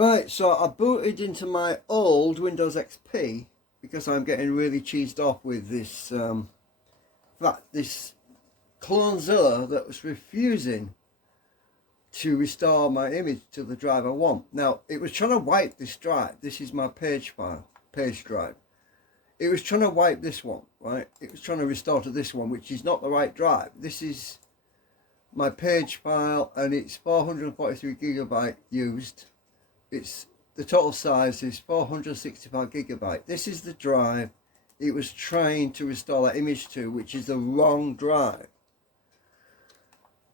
Right, so I booted into my old Windows XP because I'm getting really cheesed off with this this Clonezilla that was refusing to restore my image to the drive I want. Now, it was trying to wipe this drive. This is my page file, page drive. It was trying to wipe this one, right? It was trying to restore to this one, which is not the right drive. This is my page file, and it's 443 gigabyte used. It's the total size is 465 gigabyte. This is the drive it was trying to restore that image to, which is the wrong drive.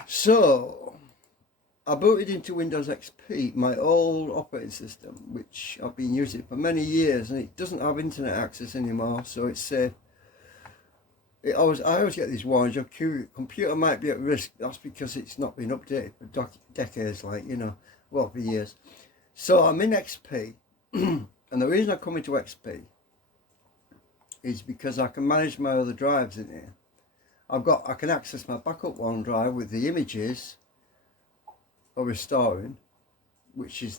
So I booted into Windows XP, my old operating system, which I've been using for many years, and it doesn't have internet access anymore, so it's safe. I always get these warnings, your computer might be at risk. That's because it's not been updated for decades, like, you know, well, for years. So I'm in XP, and the reason I come into XP is because I can manage my other drives in here. I can access my backup OneDrive with the images of restoring,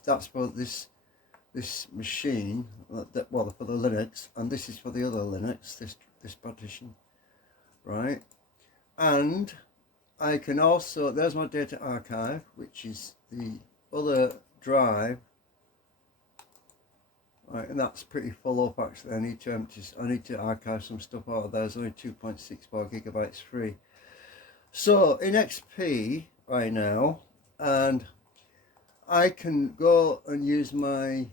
that's for this machine, well, for the Linux, and this is for the other Linux, this partition, right? And I can also, there's my data archive, which is the other drive, right? And that's pretty full up actually. I need to archive some stuff out of there. There's only 2.64 gigabytes free. So in XP right now, and I can go and use my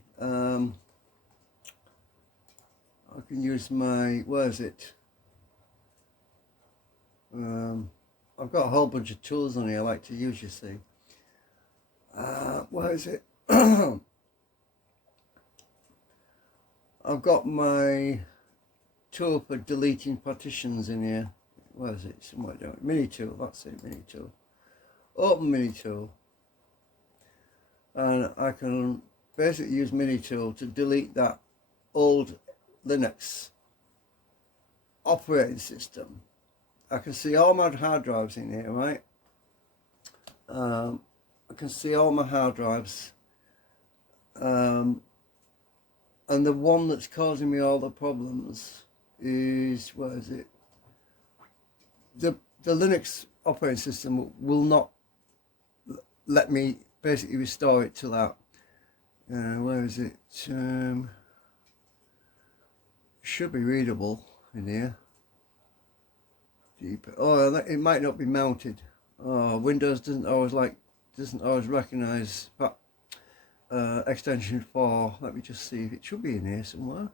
where is it? I've got a whole bunch of tools on here I like to use, you see. Where is it? I've got my tool for deleting partitions in here. Where is it? Somewhere down. Mini tool, that's it, mini tool. Open mini tool. And I can basically use mini tool to delete that old Linux operating system. I can see all my hard drives in here, right? I can see all my hard drives. And the one that's causing me all the problems is, where is it? The Linux operating system will not let me basically restore it to that. Where is it? Should be readable in here. Oh, it might not be mounted. Oh, Windows doesn't always recognize that extension 4. Let me just see if it should be in here somewhere.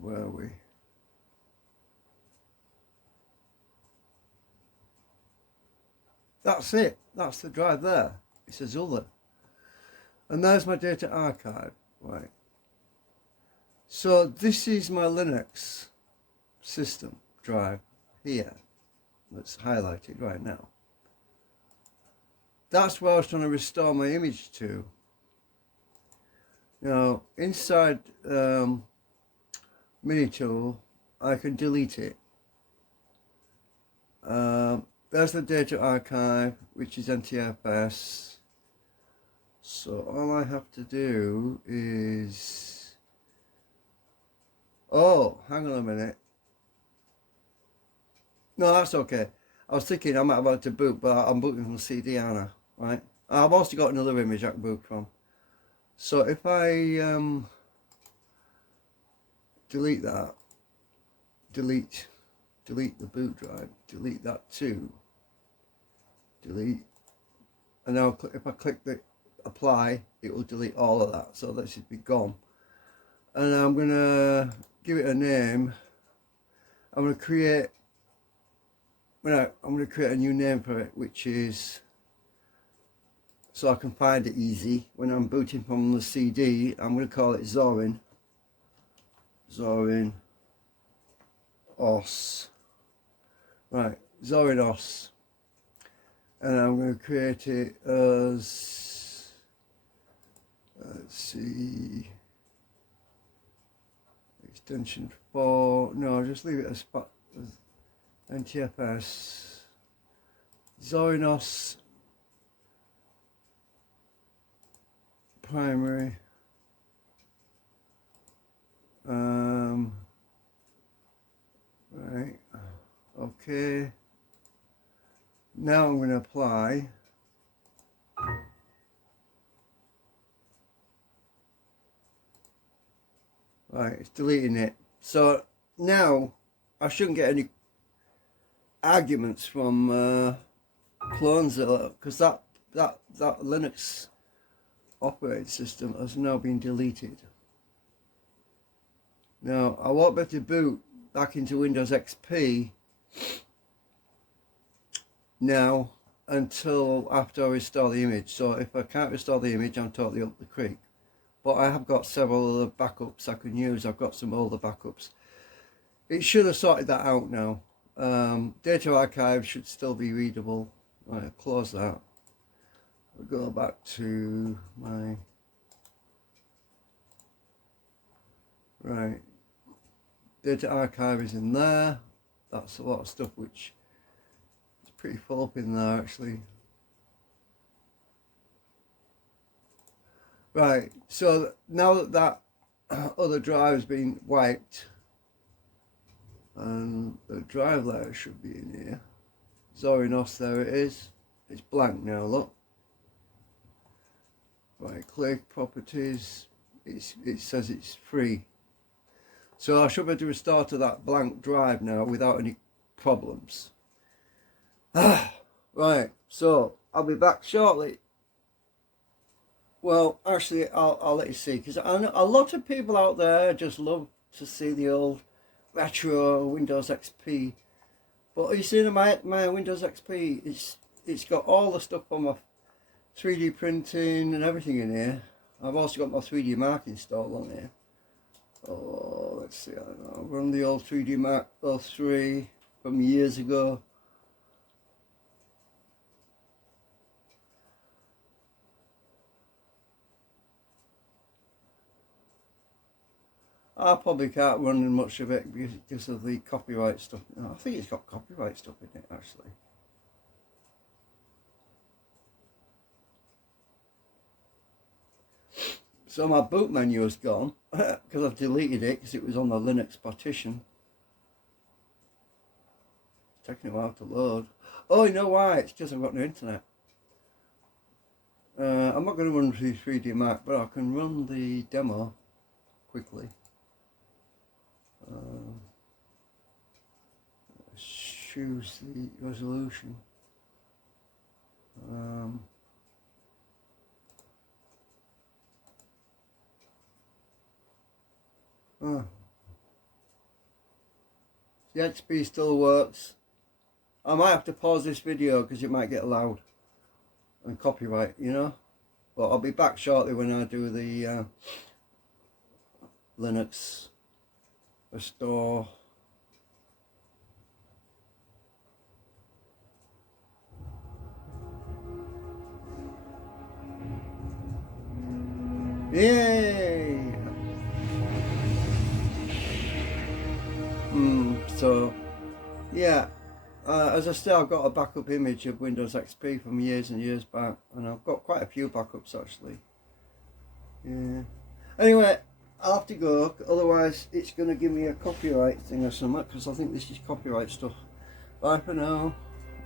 Where are we? That's it. That's the drive there. It says other. And there's my data archive. Right. So this is my Linux system drive here. That's highlighted right now. That's where I was trying to restore my image to. Now, inside Mini Tool, I can delete it. There's the data archive, which is NTFS. So all I have to do is... Oh, hang on a minute. No, that's okay. I was thinking I might have had to boot, but I'm booting from CD, aren't I? Right? I've also got another image I can boot from. So if I delete that, delete the boot drive, delete that too, delete, and now if I click the apply, it will delete all of that. So that should be gone. And I'm gonna give it a name. I'm gonna create a new name for it, which is, so I can find it easy when I'm booting from the CD. I'm going to call it Zorin. Zorin OS. Right, Zorin OS. And I'm going to create it as, let's see, extension 4. No, just leave it as NTFS Zorinos primary. Right. Okay. Now I'm going to apply. Right, it's deleting it. So now I shouldn't get any arguments from Clonezilla, because that Linux operating system has now been deleted. Now I won't be able to boot back into Windows XP now until after I restore the image. So if I can't restore the image, I'm totally up the creek. But I have got several other backups I can use. I've got some older backups. It should have sorted that out now. Data archive should still be readable. Right, I'll close that. We'll go back to my... Right. Data archive is in there. That's a lot of stuff which is pretty full up in there actually. Right, so now that other drive has been wiped, and the drive layer should be in here. Zorinos, there it is. It's blank now, look. Right click, properties, it says it's free. So I should be able to restore to that blank drive now without any problems. Right, so I'll be back shortly. Well, actually, I'll let you see, because a lot of people out there just love to see the old retro Windows XP. But you see, my Windows XP, it's got all the stuff on my 3D printing and everything in here. I've also got my 3D Mark installed on here. Oh, let's see, I don't know. Run the old 3D Mark 03 from years ago. I probably can't run much of it because of the copyright stuff. No, I think it's got copyright stuff in it actually. So my boot menu is gone because I've deleted it because it was on the Linux partition. It's taking a while to load. Oh, you know why? It's because I've got no internet. I'm not going to run the 3D Mark, but I can run the demo quickly. Choose the resolution. The XP still works. I might have to pause this video because it might get loud and copyright, you know. But I'll be back shortly when I do the Linux restore. Yay! So yeah, as I say, I've got a backup image of Windows XP from years and years back, and I've got quite a few backups actually. Yeah. Anyway, I'll have to go, otherwise it's going to give me a copyright thing or something, because I think this is copyright stuff. Bye for now.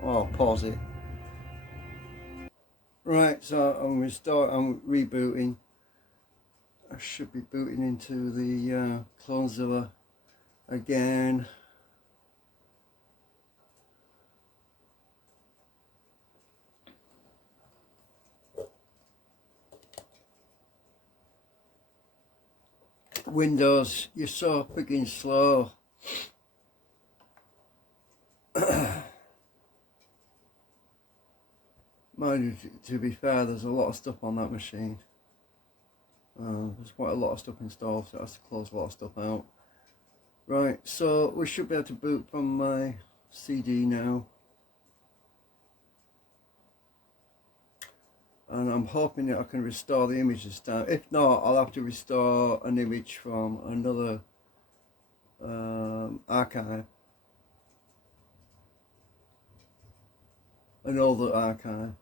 Oh, pause it. Right, so I'm rebooting. I should be booting into the Clonezilla again. Windows, you're so freaking slow. Mind you, to be fair, there's a lot of stuff on that machine. There's quite a lot of stuff installed, so it has to close a lot of stuff out. Right, so we should be able to boot from my CD now. And I'm hoping that I can restore the image this time. If not, I'll have to restore an image from another archive. an older archive.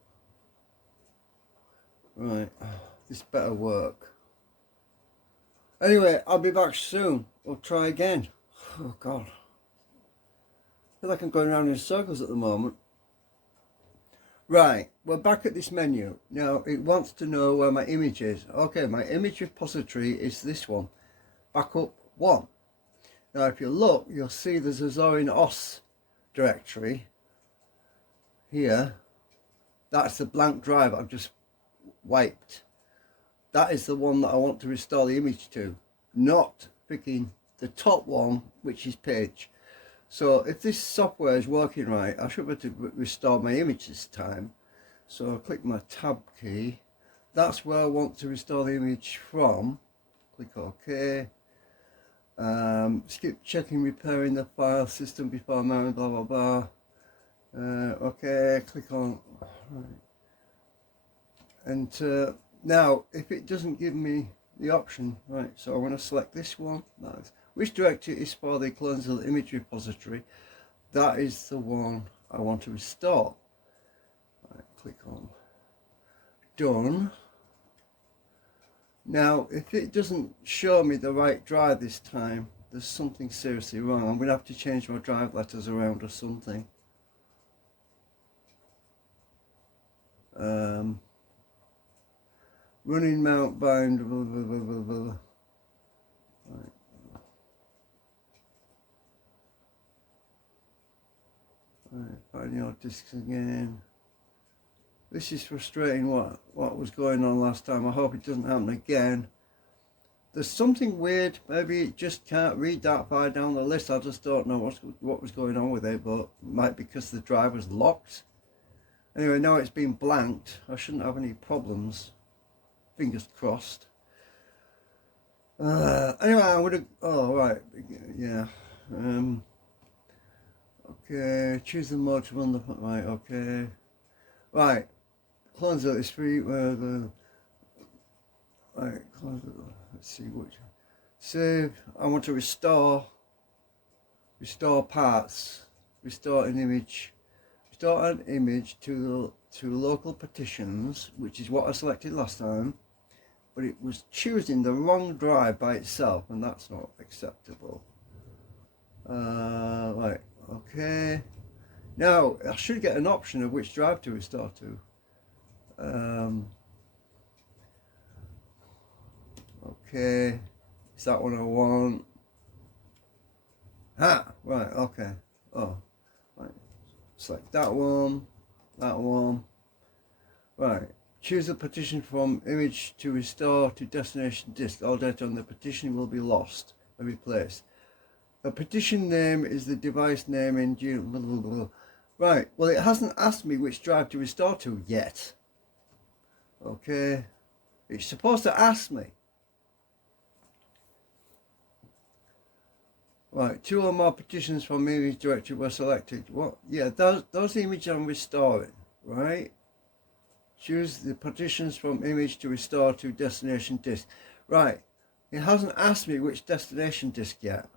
Right, this better work. Anyway, I'll be back soon. We'll try again. Oh God, I feel like I'm going around in circles at the moment. Right, we're back at this menu. Now it wants to know where my image is. Okay, my image repository is this one, backup 1. Now if you look, you'll see there's a Zorin OS directory here. That's the blank drive I've just wiped. That is the one that I want to restore the image to, not picking the top one, which is page. So if this software is working right, I should be able to restore my image this time. So I'll click my tab key. That's where I want to restore the image from. Click OK. Skip checking repairing the file system before mounting, blah blah blah. Okay, click on right. And now if it doesn't give me the option, right, so I want to select this one. That's which directory is for the clones of the image repository. That is the one I want to restore. Right, click on done. Now if it doesn't show me the right drive this time, there's something seriously wrong. I'm going to have to change my drive letters around or something. Running mount bind, blah, blah, blah, blah, blah. Right. Right, find your discs again. This is frustrating what was going on last time. I hope it doesn't happen again. There's something weird. Maybe it just can't read that far down the list. I just don't know what was going on with it, but it might be because the drive was locked. Anyway, now it's been blanked. I shouldn't have any problems. Fingers crossed. Anyway, I'm gonna. Oh right, yeah. Okay, choose the mode to run the. Right, okay. Right, close out this free. Right, close it. Let's see which. Save. I want to restore. Restore parts. Restore an image. Restore an image to local partitions, which is what I selected last time. But it was choosing the wrong drive by itself, and that's not acceptable. Right, okay. Now I should get an option of which drive to restore to. Okay, is that what I want? Right, okay. Oh, right. Select that one, that one. Right. Choose a partition from image to restore to destination disk. All data on the partition will be lost and replaced. The partition name is the device name in blah, blah, blah. Right, well it hasn't asked me which drive to restore to yet. Okay, it's supposed to ask me. Right, 2 or more partitions from image directory were selected. What? Yeah, those images I'm restoring, right? Choose the partitions from image to restore to destination disk. Right, it hasn't asked me which destination disk yet,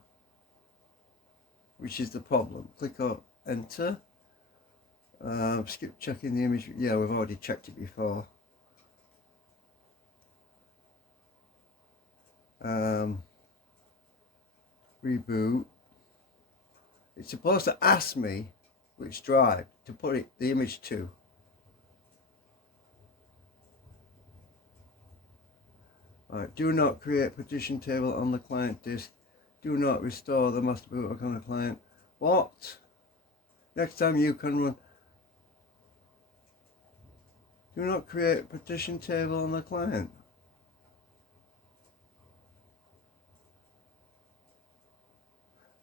which is the problem. Click on enter. Skip checking the image. Yeah, we've already checked it before. Reboot. It's supposed to ask me which drive to put the image to. Right, do not create partition table on the client disk. Do not restore the master bootlock on the client. What? Next time you can run. Do not create partition table on the client.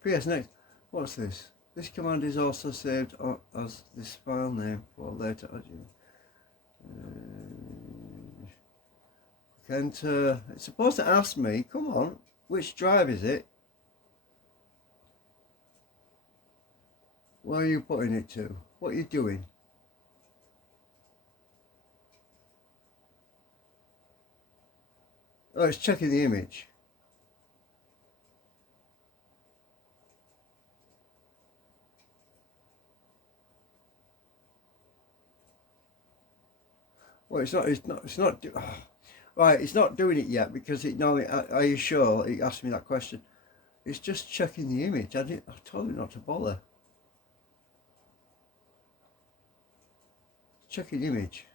PS next. What's this? This command is also saved as this file name for later. Enter. It's supposed to ask me, come on, which drive is it? Where are you putting it to? What are you doing? Oh, it's checking the image. Well, right, it's not doing it yet because it normally, are you sure? It asked me that question. It's just checking the image. I told it not to bother. Checking the image.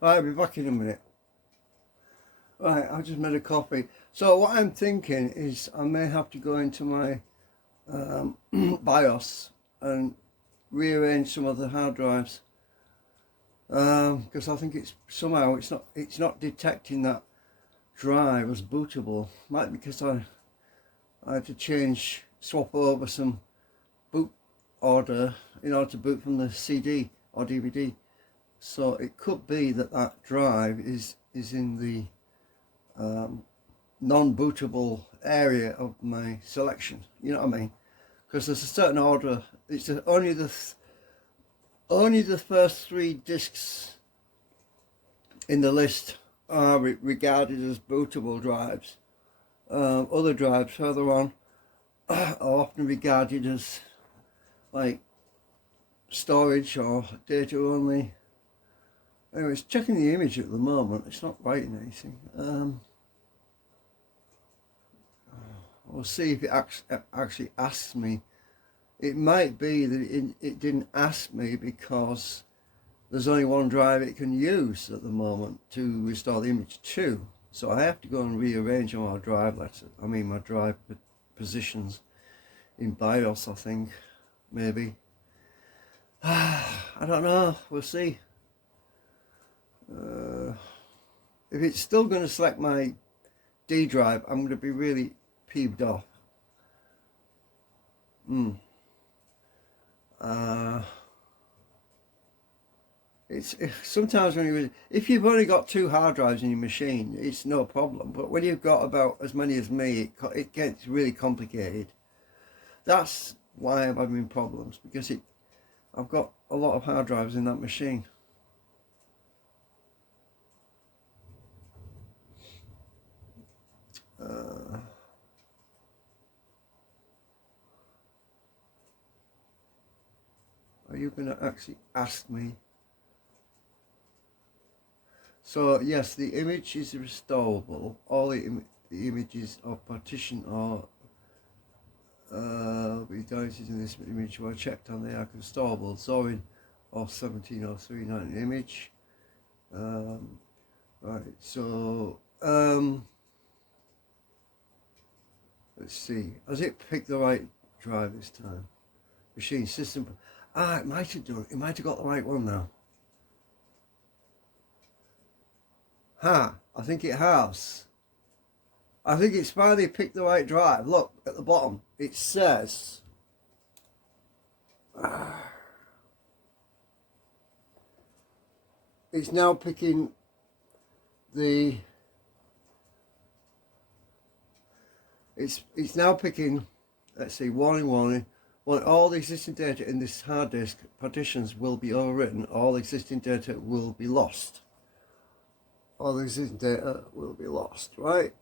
Right, I'll be back in a minute. Right, I just made a coffee. So what I'm thinking is I may have to go into my BIOS and rearrange some of the hard drives because I think it's somehow it's not detecting that drive as bootable. Might be because I had to swap over some boot order in order to boot from the CD or DVD. So it could be that that drive is in the non-bootable area of my selection. You know what I mean? Because there's a certain order. It's only the first 3 discs in the list are regarded as bootable drives. Other drives further on are often regarded as like storage or data only. Anyway, it's checking the image at the moment. It's not writing anything. We'll see if it actually asks me. It might be that it didn't ask me because there's only one drive it can use at the moment to restore the image to. So I have to go and rearrange all my drive my drive positions in BIOS, I think, maybe. I don't know. We'll see. If it's still going to select my D drive, I'm going to be really peeved off. It's sometimes if you've only got 2 hard drives in your machine, it's no problem. But when you've got about as many as me, it gets really complicated. That's why I'm having problems, because I've got a lot of hard drives in that machine. Are you going to actually ask me? So yes, the image is restorable. All the images of partition or redundancies in this image were checked on. They are restorable. Zorin or 170390 image. Right. So let's see. Has it picked the right drive this time? Machine system. It might have done. It might have got the right one now. I think it has. I think it's finally picked the right drive. Look at the bottom. It says it's now picking the. It's now picking. Let's see. Warning. When all the existing data in this hard disk partitions will be overwritten, all existing data will be lost. All the existing data will be lost, right?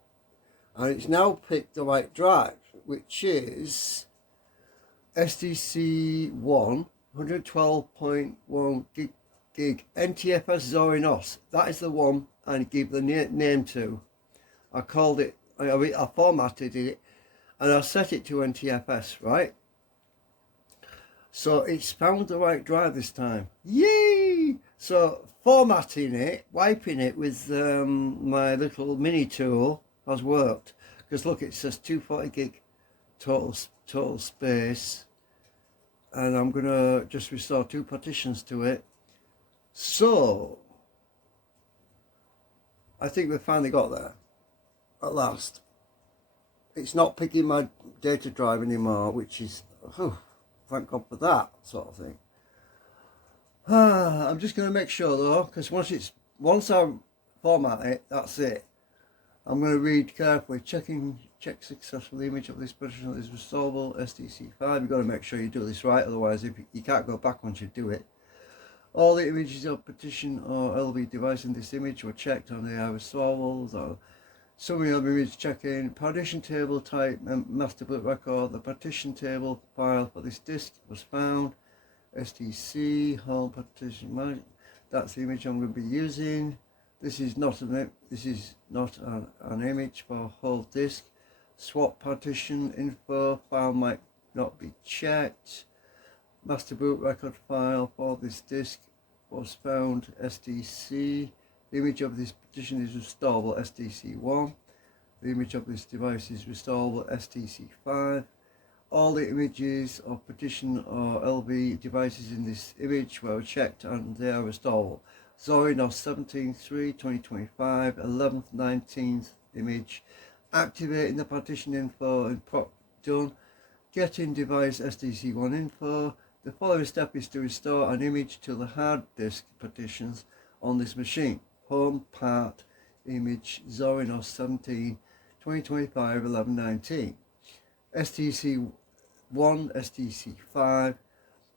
And it's now picked the right drive, which is SDC1 112.1 gig NTFS Zorin OS. That is the one I gave the name to. I called it, I formatted it, and I set it to NTFS, right? So it's found the right drive this time. Yay! So formatting it, wiping it with my little mini tool has worked. Because look, it says 240 gig total space. And I'm going to just restore 2 partitions to it. So I think we've finally got there at last. It's not picking my data drive anymore, which is... thank God for that sort of thing. I'm just going to make sure though, because once I format it, that's it. I'm going to read carefully. Check successfully. Image of this partition is restorable. SDC5. You've got to make sure you do this right, otherwise you can't go back once you do it. All the images of partition or LV device in this image were checked on the restorable. So Summary of image checking. Partition table type master boot record. The partition table file for this disk was found. STC home partition. That's the image I'm going to be using. This is not an image for whole disk. Swap partition info file might not be checked. Master boot record file for this disk was found. STC. The image of this partition is restorable. STC1. The image of this device is restorable. STC5. All the images of partition or LV devices in this image were checked and they are restorable. Zorin of 17/3/2025, 11th, 19th image. Activating the partition info and prop done. Getting device STC1 info. The following step is to restore an image to the hard disk partitions on this machine. Home part image Zorin of 17/2025, 11/19. STC1, STC5.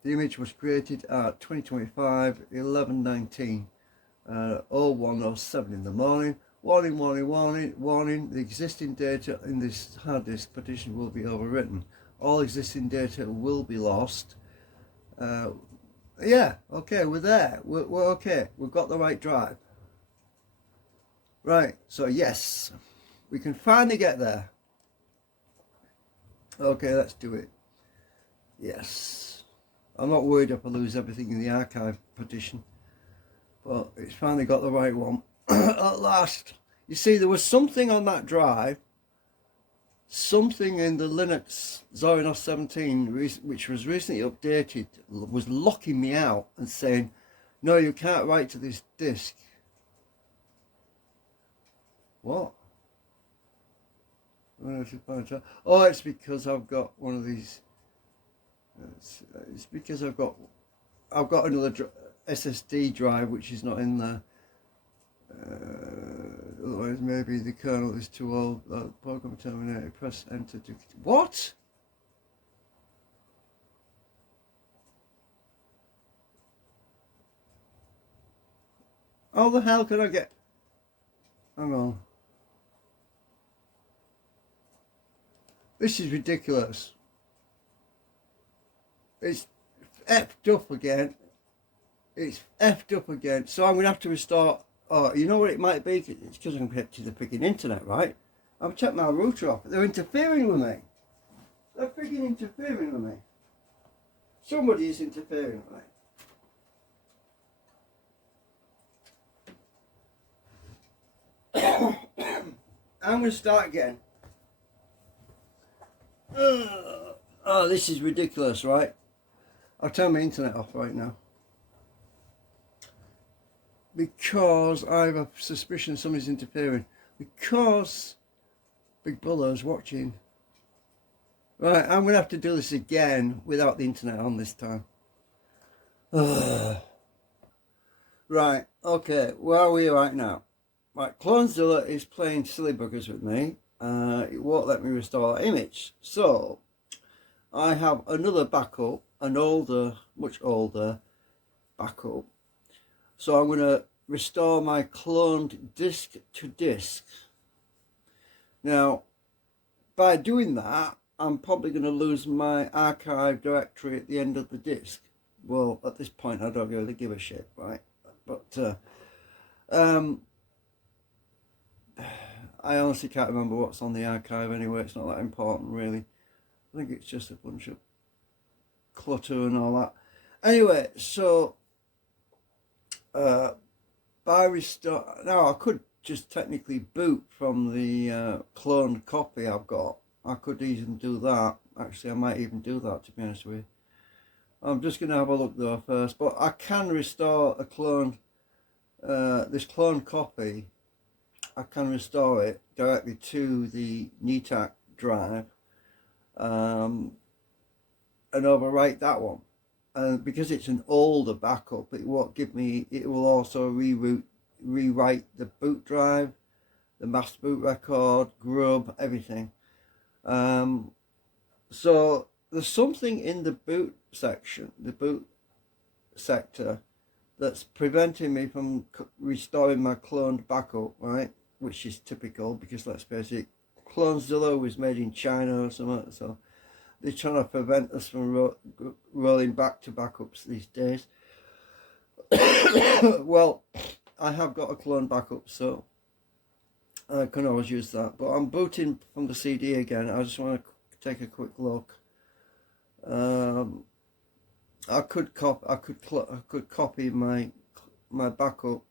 The image was created at 2025, 11/19, 01:07 in the morning. Warning, warning, warning, warning. The existing data in this hard disk partition will be overwritten. All existing data will be lost. Yeah, okay, we're there. We're okay. We've got the right drive. Right, so yes, we can finally get there. Okay, let's do it. Yes. I'm not worried if I lose everything in the archive partition, but it's finally got the right one at last. You see, there was something on that drive, something in the Linux Zorin OS 17, which was recently updated, was locking me out and saying, no, you can't write to this disk. What? Oh, it's because I've got one of these. It's because I've got another SSD drive which is not in there. Otherwise, maybe the kernel is too old. Program terminated. Press enter to. What? How the hell can I get? Hang on. This is ridiculous. It's effed up again. It's effed up again. So I'm going to have to restart. Oh, you know what it might be? It's because I'm connected to the freaking internet, right? I've checked my router off. They're interfering with me. They're freaking interfering with me. Somebody is interfering with me. I'm going to start again. Oh, this is ridiculous, right? I'll turn my internet off right now. Because I have a suspicion somebody's interfering. Because Big Brother is watching. Right, I'm going to have to do this again without the internet on this time. Right, okay, where are we right now? Right, Clonezilla is playing silly buggers with me. It won't let me restore that image. So, I have another backup, an older, much older backup. So I'm going to restore my cloned disk to disk. Now, by doing that, I'm probably going to lose my archive directory at the end of the disk. Well, at this point, I don't really give a shit, right? But I honestly can't remember what's on the archive anyway. It's not that important, really. I think it's just a bunch of clutter and all that. Anyway, so by restore, now I could just technically boot from the cloned copy I've got. I could even do that. Actually, I might even do that, to be honest with you. I'm just going to have a look though first, but I can restore a clone, this clone copy. I can restore it directly to the NETAC drive and overwrite that one. And because it's an older backup, it won't give me. It will also rewrite the boot drive, the master boot record, grub, everything. So there's something in the boot section, the boot sector, that's preventing me from restoring my cloned backup, right? which is typical because let's face it, CloneZilla was made in China or something, so they're trying to prevent us from rolling back to backups these days. Well, I have got a clone backup, so I can always use that. But I'm booting from the CD again. I just want to take a quick look. I could copy my backup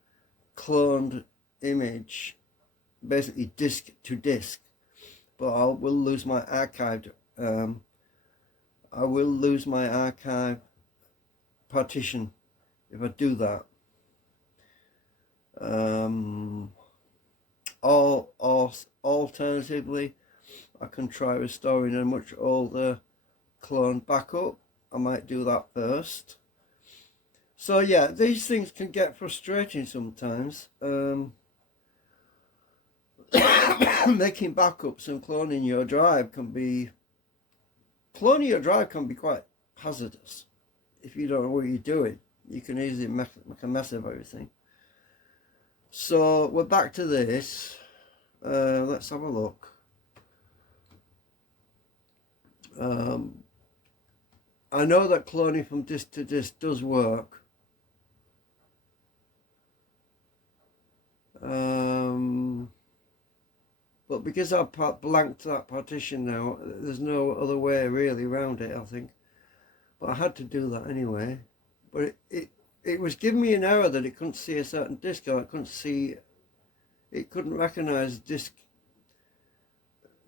cloned image, basically disk to disk, but I will lose my archived. I will lose my archive partition if I do that. Or alternatively, I can try restoring a much older clone backup. I might do that first. So yeah, these things can get frustrating sometimes. Making backups and cloning your drive can be quite hazardous if you don't know what you're doing. You can easily make a mess of everything. So we're back to this. Let's have a look. I know that cloning from disk to disk does work. But because I've blanked that partition now, there's no other way really around it, I think. But I had to do that anyway. But it was giving me an error that it couldn't see a certain disk, or it couldn't recognize disk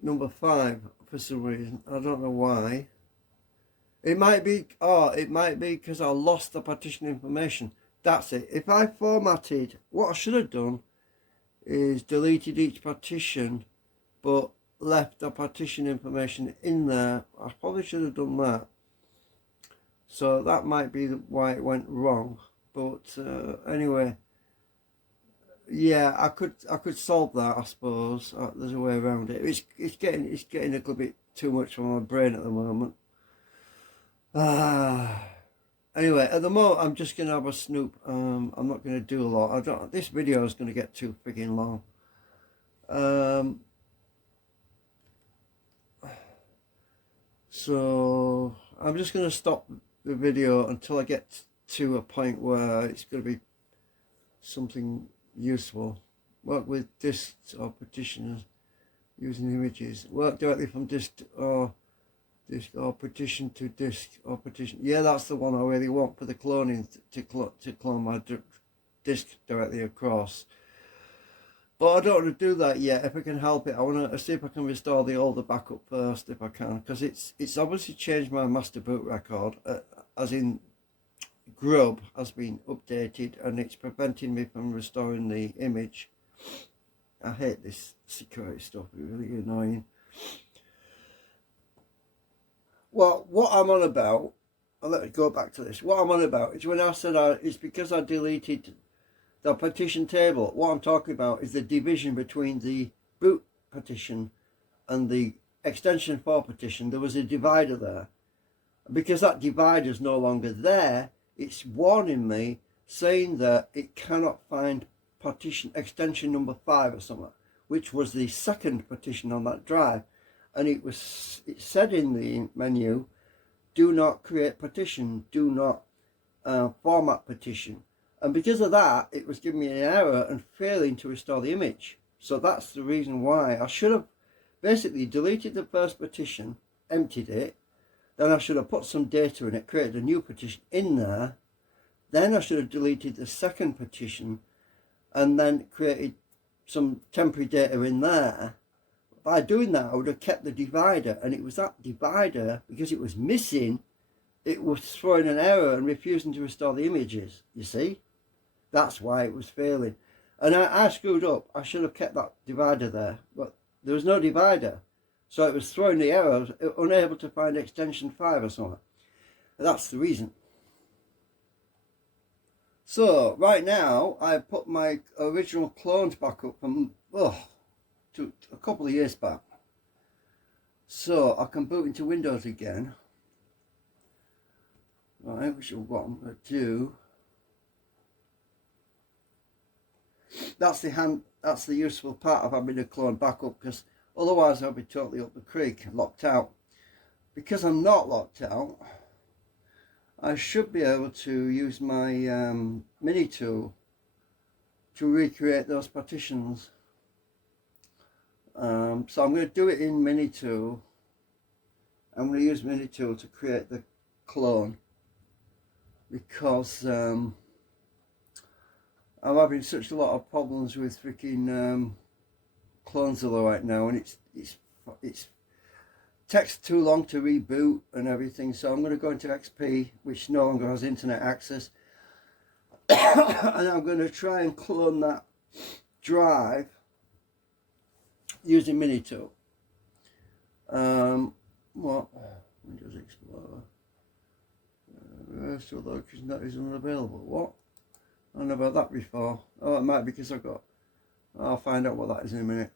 number 5 for some reason. I don't know why. It might be because I lost the partition information. That's it. If I formatted, what I should have done is deleted each partition but left the partition information in there. I probably should have done that. So that might be why it went wrong. But anyway, yeah, I could solve that, I suppose. There's a way around it. It's getting a little bit too much for my brain at the moment. Anyway, at the moment I'm just gonna have a snoop. I'm not gonna do a lot. This video is gonna get too freaking long. So I'm just gonna stop the video until I get to a point where it's gonna be something useful. Work with disks or partitions using images. Work directly from disk or partition to disk or partition. Yeah, that's the one I really want for the cloning, to clone my disk directly across. But I don't want to do that yet. If I can help it, I want to see if I can restore the older backup first, if I can, because it's obviously changed my master boot record, as in Grub has been updated, and it's preventing me from restoring the image. I hate this security stuff. It's really annoying. Well, what I'm on about, I'll let me go back to this. What I'm on about is when I said it's because I deleted the partition table. What I'm talking about is the division between the boot partition and the extension 4 partition. There was a divider there. Because that divider is no longer there, it's warning me, saying that it cannot find partition extension number 5 or something, which was the second partition on that drive. And it said in the menu, do not create partition, do not format partition. And because of that, it was giving me an error and failing to restore the image. So that's the reason why I should have basically deleted the first partition, emptied it, then I should have put some data in it, created a new partition in there, then I should have deleted the second partition and then created some temporary data in there. By doing that, I would have kept the divider, and it was that divider, because it was missing, it was throwing an error and refusing to restore the images, you see? That's why it was failing. And I screwed up. I should have kept that divider there, but there was no divider. So it was throwing the error, unable to find extension 5 or something. That's the reason. So, right now, I've put my original clones back up from, to a couple of years back. So I can boot into Windows again. Right, which is what I'm going to do. That's the That's the useful part of having a clone backup, because otherwise I'll be totally up the creek, locked out. Because I'm not locked out, I should be able to use my mini tool to recreate those partitions. So I'm going to do it in mini tool. I'm going to use mini tool to create the clone, because I'm having such a lot of problems with freaking Clonezilla right now, and it's takes too long to reboot and everything. So I'm going to go into XP, which no longer has internet access, and I'm going to try and clone that drive using mini tool. What? Windows Explorer. So location that is unavailable. What? I don't know about that before. Oh, it might be because I'll find out what that is in a minute.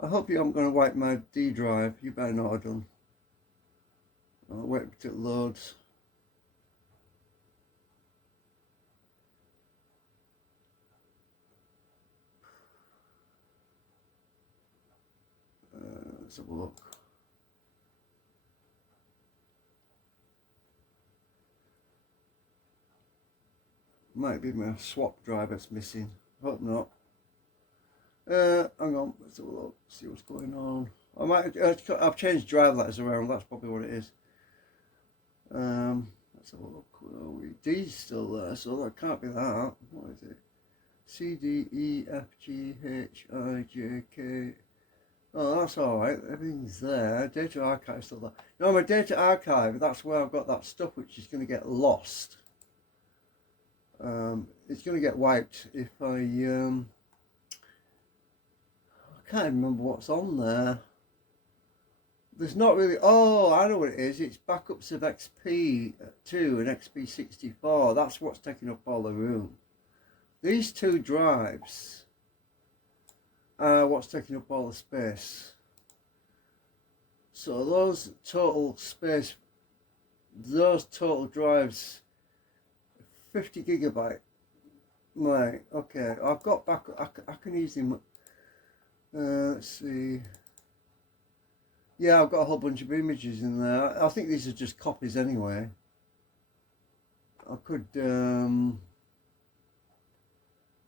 I hope you aren't going to wipe my D drive. You better not have done. I'll wait until it loads. Let's have a look. Might be my swap drive that's missing. Hope not. Hang on, let's have a look, see what's going on. I've changed drive letters around, that's probably what it is. Let's have a look. Where are we? D's still there, so that can't be that. What is it? C, D, E, F, G, H, I, J, K. Oh, that's alright, everything's there. Data archive still there. No, my data archive, that's where I've got that stuff which is going to get lost. It's going to get wiped if I can't remember what's on there. There's not really. Oh, I know what it is. It's backups of XP2 and XP64. That's what's taking up all the room. These two drives are what's taking up all the space. So those total space, those total drives, 50 gigabyte. Right. Okay. I've got backup. I can easily. Let's see. Yeah, I've got a whole bunch of images in there. I think these are just copies anyway. I could burn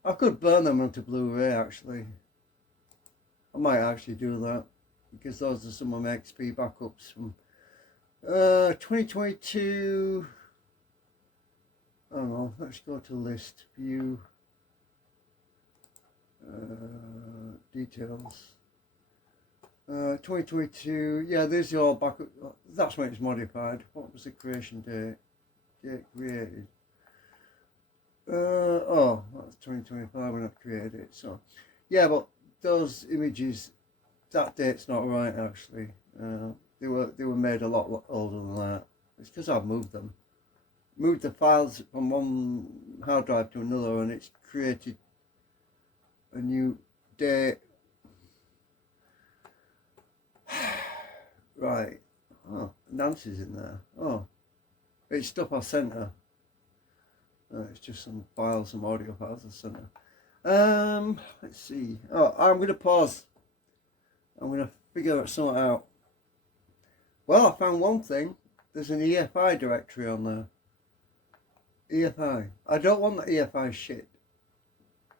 them onto Blu-ray actually. I might actually do that, because those are some of my XP backups from 2022. I don't know, let's go to list, view, details. 2022, yeah, these are all backup. That's when it's modified. What was the creation date? Date created. Oh, that's 2025 when I created it. So, yeah, but those images, that date's not right actually. They were made a lot older than that. It's because I've moved them. Moved the files from one hard drive to another, and it's created a new date. Right. Oh, Nancy's in there. Oh, it's stuff I sent her. It's just some files, some audio files I sent her. Let's see. Oh, I'm going to pause. I'm going to figure something out. Well, I found one thing. There's an EFI directory on there. EFI. I don't want the EFI shit.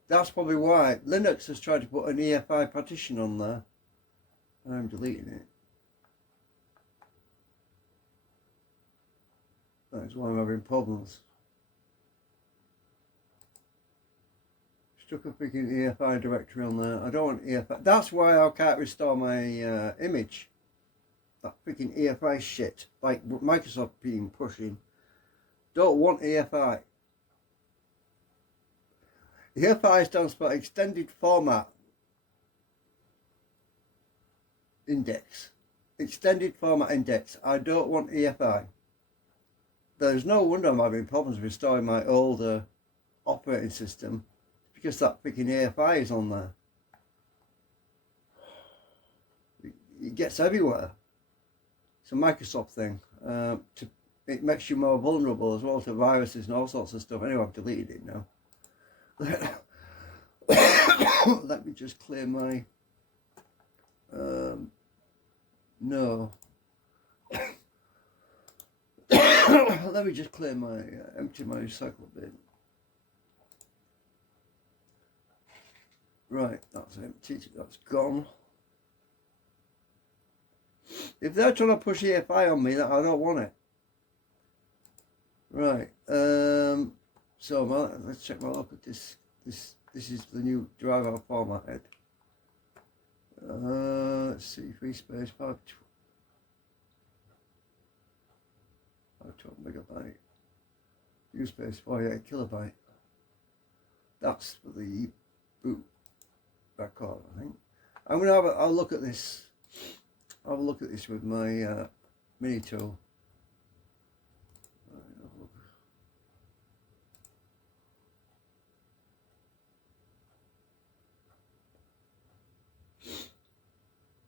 That's probably why Linux has tried to put an EFI partition on there. I'm deleting it. That's why I'm having problems. Stuck a freaking EFI directory on there. I don't want EFI. That's why I can't restore my image. That freaking EFI shit. Like Microsoft being pushing. Don't want EFI. EFI stands for Extended Format Index. Extended Format Index. I don't want EFI. There's no wonder I'm having problems restoring my older operating system, because that freaking EFI is on there. It gets everywhere. It's a Microsoft thing. It makes you more vulnerable as well to viruses and all sorts of stuff. Anyway, I've deleted it now. Let me just clear my no. Let me just clear my empty my recycle bin. Right, that's empty. That's gone. If they're trying to push EFI on me, that I don't want it. Right. So let's check my look at this. This is the new driver I formatted. Let's see, free space 512 megabyte. Use space 48 kilobyte. That's for the boot record, I think. I'm gonna have a look at this. I'll have a look at this with my mini tool.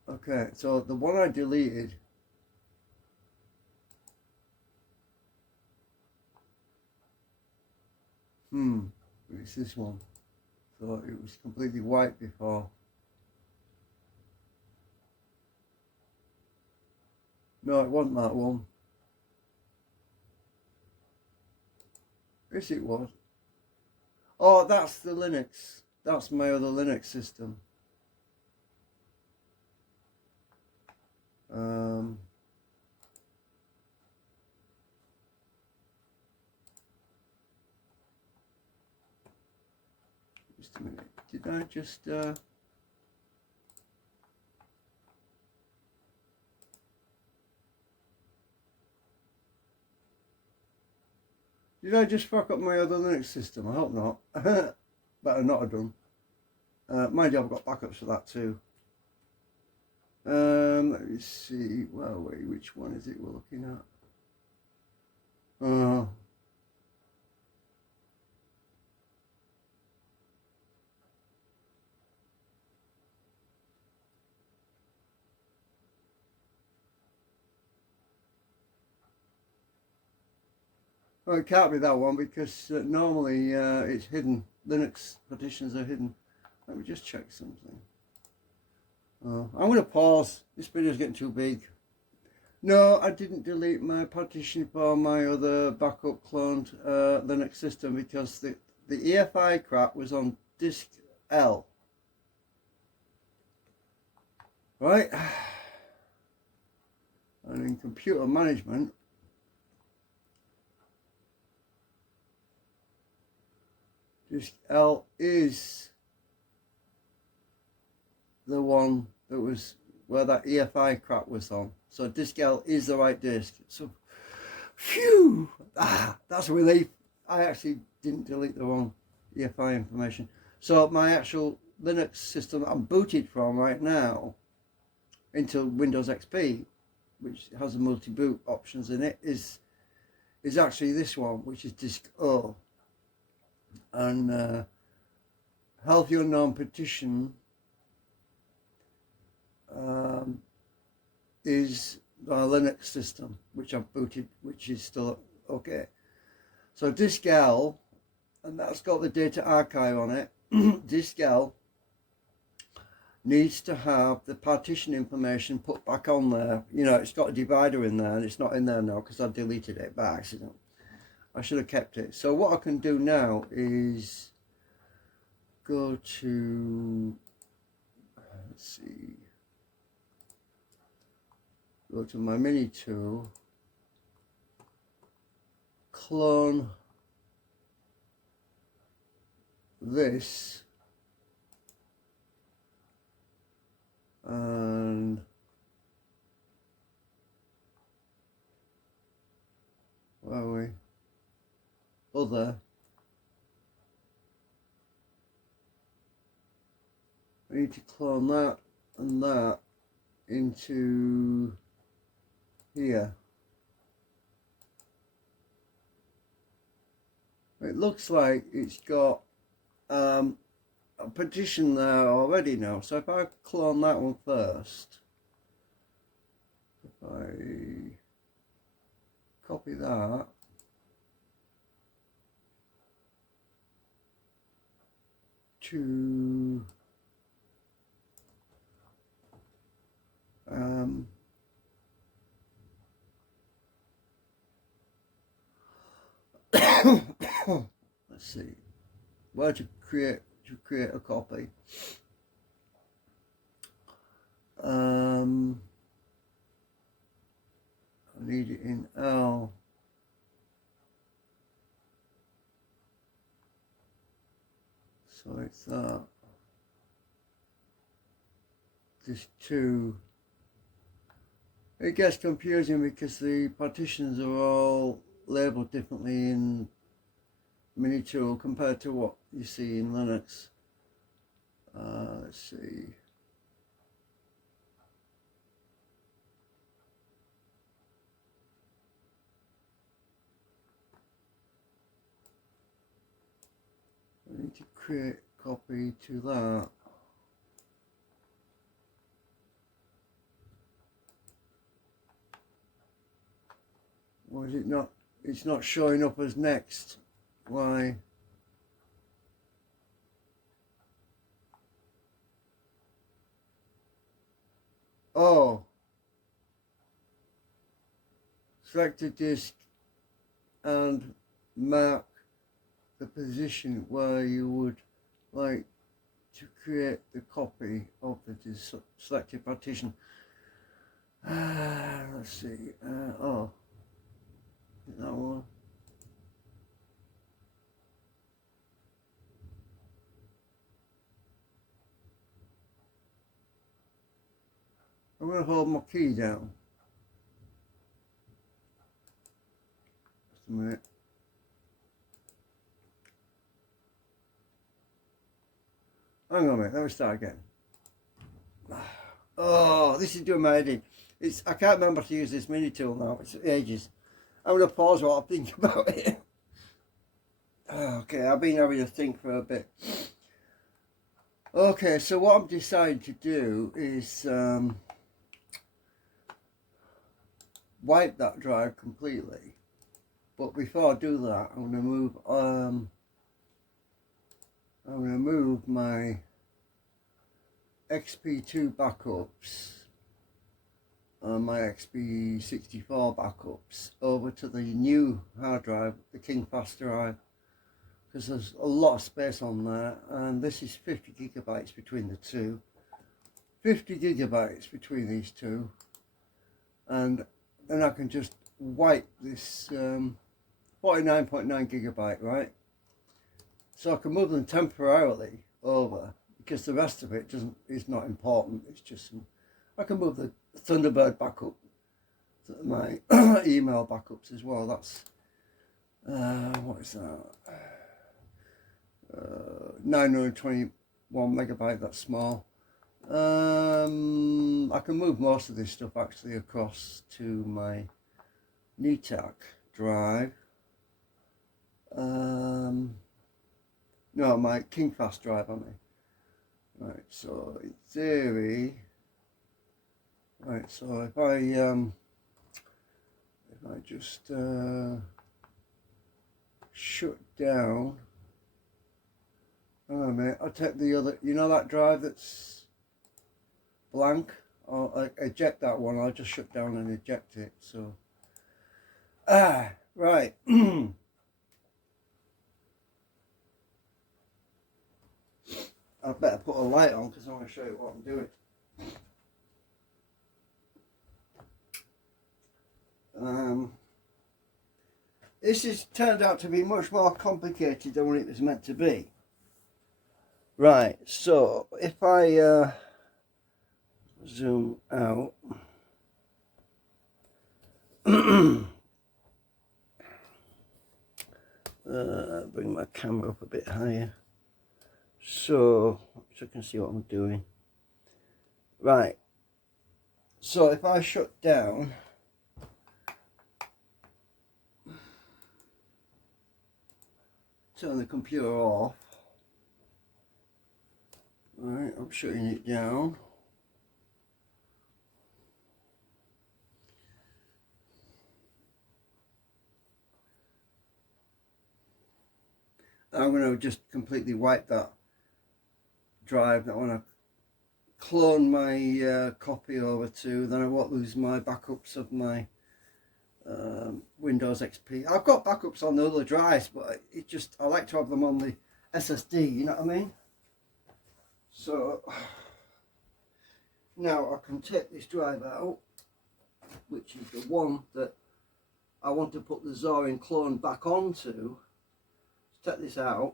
Okay, so the one I deleted, it's this one. So it was completely white before. No, it wasn't that one. Yes, it was. Oh, that's the Linux. That's my other Linux system. Just a minute. Did I just fuck up my other Linux system? I hope not. Better not have done. Mind you, I've got backups for that too. Let me see. Well, wait, which one is it we're looking at? Well, it can't be that one because normally it's hidden. Linux partitions are hidden. Let me just check something. I'm going to pause. This video is getting too big. No, I didn't delete my partition for my other backup cloned Linux system because the EFI crap was on disk L. Right? And in computer management, disk L is the one that was where that EFI crap was on. So disk L is the right disk. So, phew! That's a relief. I actually didn't delete the wrong EFI information. So my actual Linux system that I'm booted from right now into Windows XP, which has the multi-boot options in it, is actually this one, which is disk O. And Healthy Unknown Partition is my Linux system, which I've booted, which is still okay. So disk L, and that's got the data archive on it. Disk L needs to have the partition information put back on there. You know, it's got a divider in there, and it's not in there now because I deleted it by accident. I should have kept it. So what I can do now is go to, let's see, go to my mini tool, clone this, and where are we? Other. I need to clone that and that into here. It looks like it's got a partition there already now. So if I clone that one first, if I copy that, to let's see, where to create a copy. I need it in L. So it's that. Just two. It gets confusing because the partitions are all labeled differently in Minitool compared to what you see in Linux. Let's see. I need to create a copy to that. Or is it not? It's not showing up as next. Why? Oh. Select a disk and mark the position where you would like to create the copy of the selected partition. Let's see. Oh, that one. I'm going to hold my key down. Just a minute. Hang on a minute, let me start again. Oh, this is doing my head in. I can't remember to use this Minitool now, it's ages. I'm going to pause while I think about it. Okay, I've been having to think for a bit. Okay, so what I'm deciding to do is wipe that drive completely. But before I do that, I'm going to move my XP2 backups and my XP64 backups over to the new hard drive, the King Fast drive, because there's a lot of space on there, and this is 50 gigabytes between the two. 50 gigabytes between these two, and then I can just wipe this 49.9 gigabyte, right? So I can move them temporarily over, because the rest of it is not important. It's just I can move the Thunderbird backup, my email backups as well. That's what is that? 921 megabyte. That's small. I can move most of this stuff actually across to my NETAC drive. No, my King Fast drive, I mean. Right, so in theory, right, so if I just shut down, hang on a minute, I'll take the other, you know that drive that's blank, I'll eject that one, I'll just shut down and eject it, so, right. I better put a light on because I want to show you what I'm doing. This has turned out to be much more complicated than what it was meant to be. Right, so if I zoom out, bring my camera up a bit higher. So you can see what I'm doing. Right, so if I shut down, turn the computer off, right, I'm shutting it down. I'm going to just completely wipe that drive that I want to clone my copy over to, then I won't lose my backups of my Windows XP. I've got backups on the other drives, but I like to have them on the SSD, you know what I mean? So now I can take this drive out, which is the one that I want to put the Zorin clone back onto. Let's take this out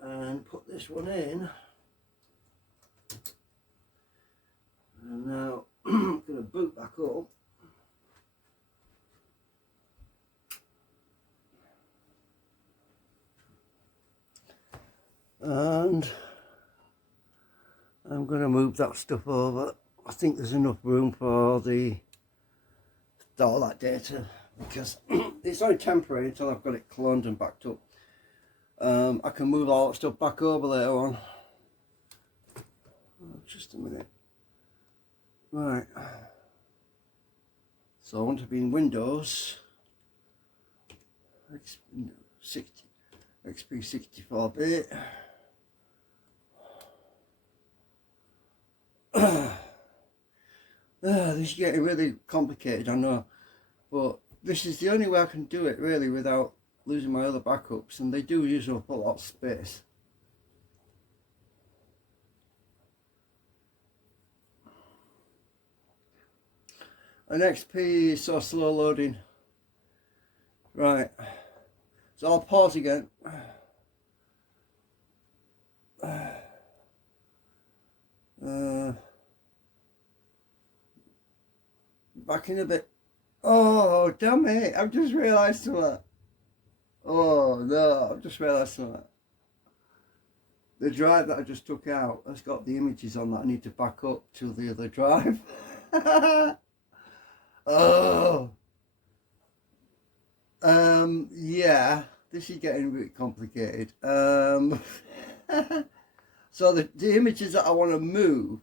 and put this one in. And now I'm going to boot back up. And I'm going to move that stuff over. I think there's enough room for all that data, because it's only temporary until I've got it cloned and backed up. I can move all that stuff back over later on. Just a minute. Right. So I want to be in Windows XP 64-bit. This is getting really complicated, I know, but this is the only way I can do it really without losing my other backups, and they do use up a lot of space. And XP is so slow loading. Right, so I'll pause again. Back in a bit. Oh, damn it, I've just realised something. Oh no, I've just realised something. The drive that I just took out has got the images on that I need to back up to the other drive. Oh. Yeah, this is getting a bit complicated. So the images that I want to move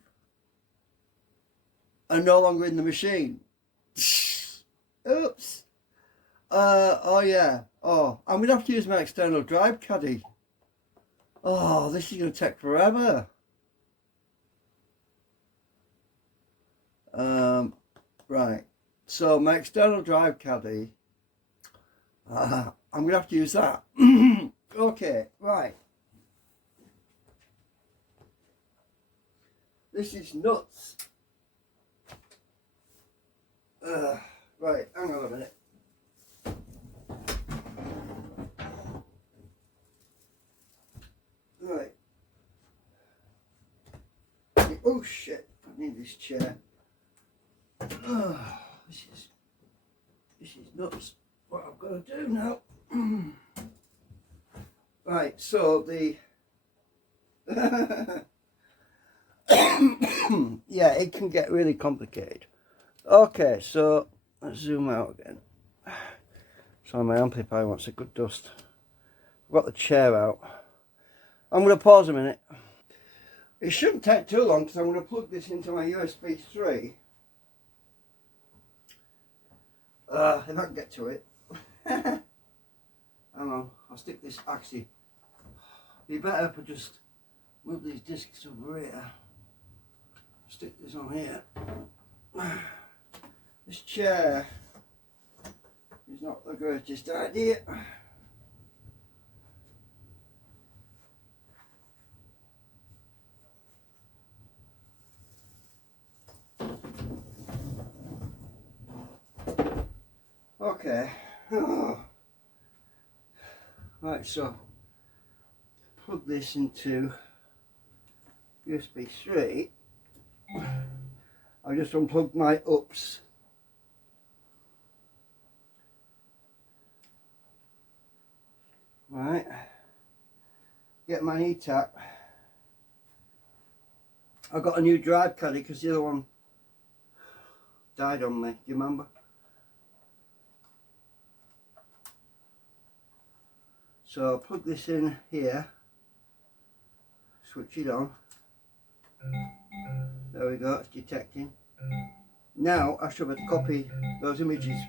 are no longer in the machine. Oops. Oh yeah. Oh, I'm gonna have to use my external drive caddy. Oh, this is gonna take forever. Right. So my external drive caddy. I'm gonna have to use that. Okay. Right. This is nuts. Right, hang on a minute. Right. Oh shit, I need this chair. This is nuts. What I've got to do now. Right, so the yeah, it can get really complicated. Okay, so let's zoom out again. So my amplifier wants a good dust. I've got the chair out. I'm going to pause a minute. It shouldn't take too long because I'm going to plug this into my USB 3. If I can get to it. Hang on, I'll stick this actually. Be better if I just move these discs over here. Stick this on here. This chair is not the greatest idea. Okay. Right, so plug this into USB 3. I just unplugged my ups. Right. Get my ETAP. I got a new drive caddy because the other one died on me. Do you remember? So I'll plug this in here, switch it on. There we go, it's detecting. Now I should have copy those images.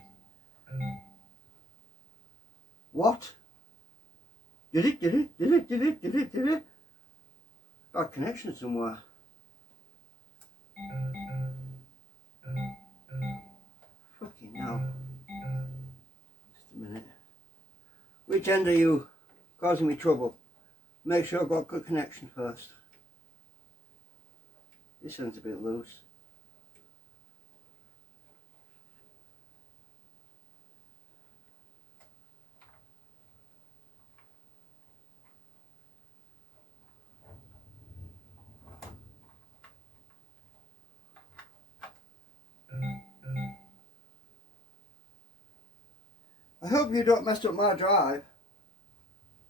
What? Did it, did it, did it, did it, did it, did it? Bad connection somewhere. Fucking hell. Just a minute. Which end are you causing me trouble? Make sure I've got good connection first. This end's a bit loose. I hope you don't mess up my drive.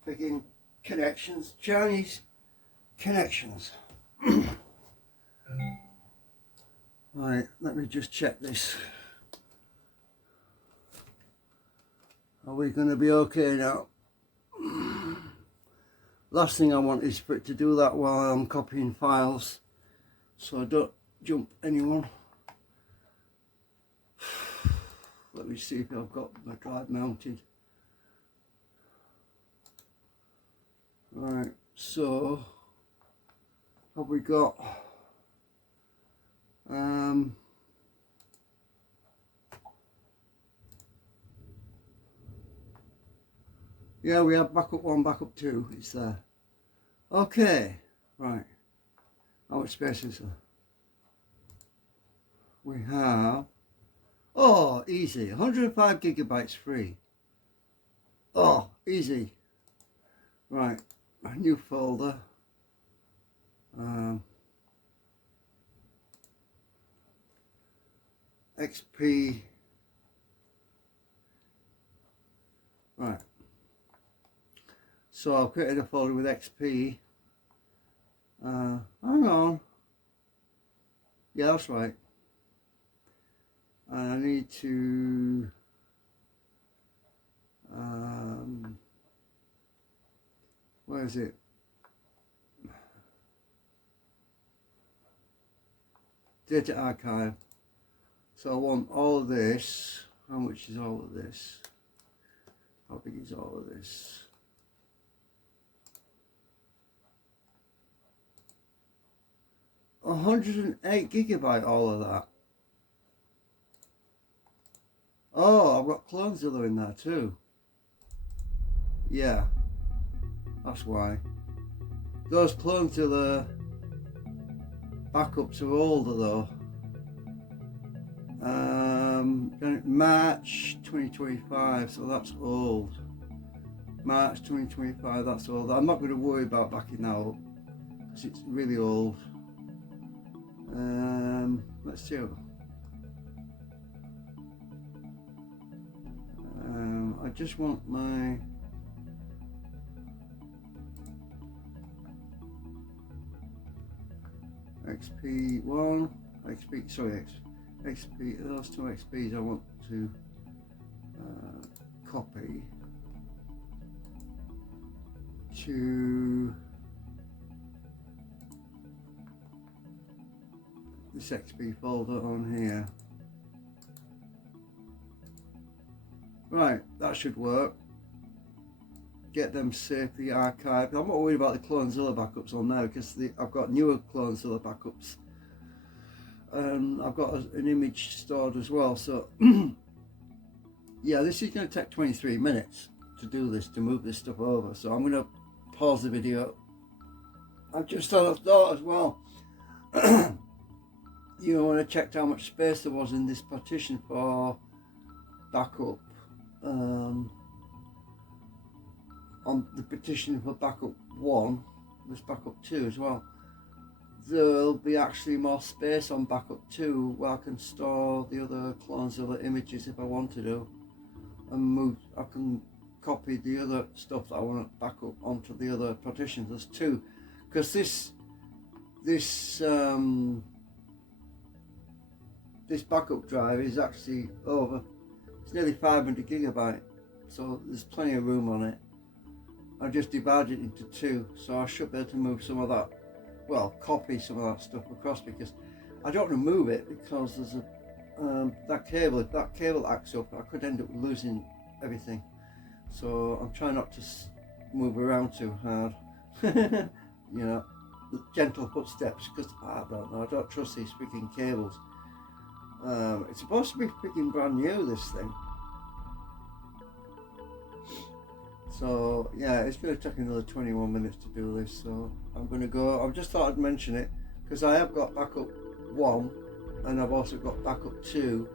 Freaking connections, Chinese connections. Right, let me just check this. Are we going to be okay now? Last thing I want is for it to do that while I'm copying files, so I don't jump anyone. Let me see if I've got my drive mounted. Right, so have we got yeah, we have backup 1, backup 2, it's there. Okay, right. How much space is there? We have, oh, easy, 105 gigabytes free. Oh, easy. Right, a new folder. XP. Right. So I've created a folder with XP. Hang on. Yeah, that's right. And I need to where is it? Data archive. So I want all of this. How much is all of this? How big is all of this? A 108 gigabyte, all of that. Oh, I've got Clonezilla in there too. Yeah, that's why. Those Clonezilla backups are older though. March 2025, so that's old. March 2025, that's old. I'm not going to worry about backing that up because it's really old. Let's see. I just want my XP1, XP, sorry, XP, those two XPs I want to copy to this XP folder on here. Right, that should work. Get them safely archived. I'm not worried about the Clonezilla backups on there because I've got newer Clonezilla backups. I've got an image stored as well. So yeah, this is going to take 23 minutes to do this, to move this stuff over. So I'm going to pause the video. I've just had a thought as well. You know, when I checked how much space there was in this partition for backup, on the partition for backup 1, there's backup 2 as well. There'll be actually more space on backup 2 where I can store the other Clonezilla images if I want to do, and move. I can copy the other stuff that I want to back up onto the other partitions. There's 2, because this backup drive is actually over. It's nearly 500 gigabyte, so there's plenty of room on it. I just divided it into 2, so I should be able to move some of that, well, copy some of that stuff across, because I don't want to move it because there's a that cable. If that cable acts up, I could end up losing everything. So I'm trying not to move around too hard. You know, the gentle footsteps, because I don't know, I don't trust these freaking cables. It's supposed to be freaking brand new, this thing. So yeah, it's going to take another 21 minutes to do this, so I'm going to go. I just thought I'd mention it because I have got backup 1 and I've also got backup 2.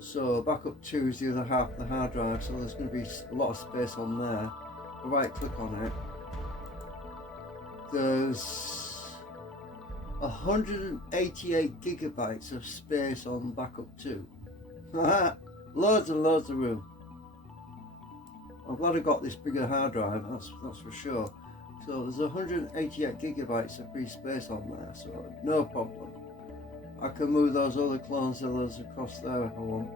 So backup 2 is the other half of the hard drive, so there's going to be a lot of space on there. I right click on it. There's 188 gigabytes of space on backup 2. Loads and loads of room. I'm glad I got this bigger hard drive, that's for sure. So there's 188 gigabytes of free space on there, so no problem. I can move those other clone zillas across there if I want.